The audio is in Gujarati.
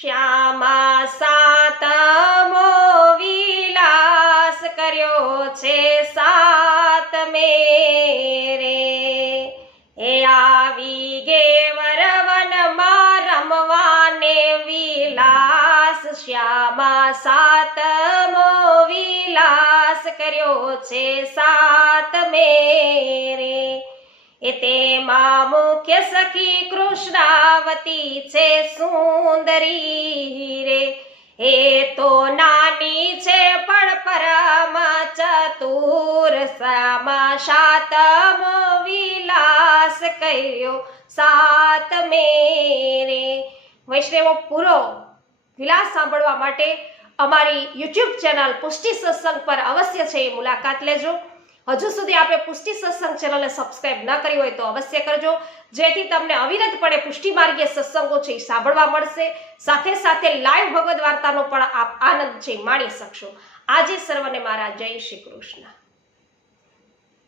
શ્યામા સાતમો વિલાસ કર્યો છે સાતમે રે. એ આવી ગેવર વનમાં રમવાને વિલાસ, શ્યામા સાતમો વિલાસ કર્યો છે સાતમે રે. એ તેમાં મુખ્ય સખી કૃષ્ણાવતી છે સુંદરી રે. એ તો નાની છે પણ પરમ ચતુર, શ્યામા સાતમો વિલાસ કર્યો સાતમે રે. વૈષ્ણવો, પૂરો વિલાસ સાંભળવા માટે અમારી યુટ્યુબ ચેનલ પુષ્ટિ સત્સંગ પર અવશ્ય છે મુલાકાત લેજો. હજુ સુધી આપણે પુષ્ટિ સત્સંગ ચેનલને સબસ્ક્રાઇબ ન કરી હોય તો અવશ્ય કરજો, જેથી તમને અવિરતપણે પુષ્ટિ માર્ગીય સત્સંગો છે સાંભળવા મળશે. સાથે સાથે લાઈવ ભગવદ વાર્તાનો પણ આપ આનંદ છે માણી શકશો. આજે સર્વને મારા જય શ્રી કૃષ્ણ.